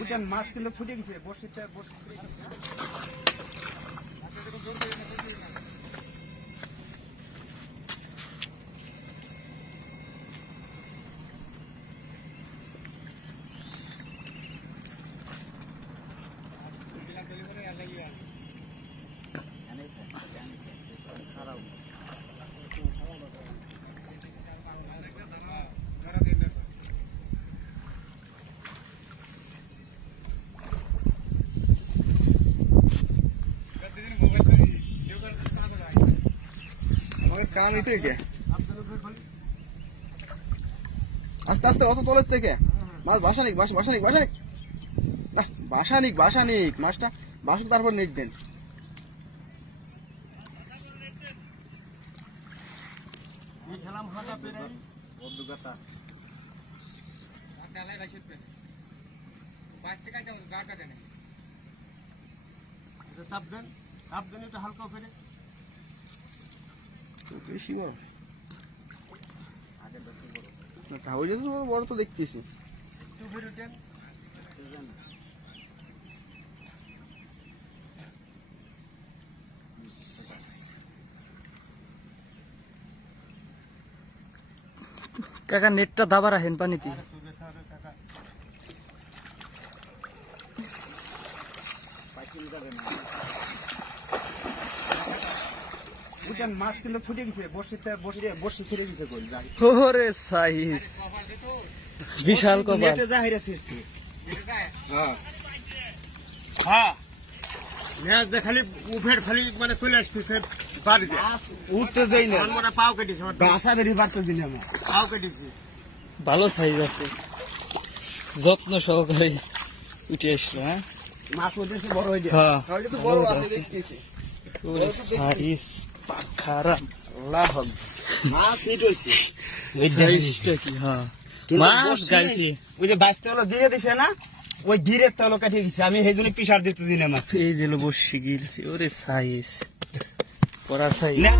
উঠেন মাছ কিলো ছুটে গেছে বসিতে কাম এটাই কে আস্তে আস্তে অত তলের থেকে মাছ বাসানিক বাসানিক বাসানিক না বাসানিক মাছটা বাসুক তারপর নেট দেন হালকা করে বেশি বড় ওই যে বড় তো দেখতেছি কাকা নেটটা দাবা রাখেন পানিতে উঠেন মাছ কিলো ছুটে গেছে বসে ছেড়ে গেছে কই যাই ওরে সাইজ বিশাল কবার নেটে জাহিরা ছিড়ছে হ্যাঁ ম্যাচ দেখালি উফের খালি মানে চলে আসতেছে বাড়িতে উঠতে যাই না আমরা পাও কেটেছি বাসা বেরিয়ে বাড়তে দিন আমি পাও কেটেছি ভালো সাইজ আছে যত্ন সহকারে উঠে আসলো হ্যাঁ মাছ উঠেছে বড় হয়ে যায় হ্যাঁ তাহলে তো বড় আছে দেখতেছি ওরে সাইজ পাখারা আল্লাহ মাছ হিট হইছে এই সাইজটা কি হ্যাঁ মাছ গাইছে ওই যে বাঁচতে হলো দিয়ে দিছে না ওই ডিরেক্ট হলো কাটিয়ে গেছে আমি সেই জন্য পিসার দিতে দিন মাছ এই যে বসে গিলছে ওরে সাইজ পড়া সাইজ না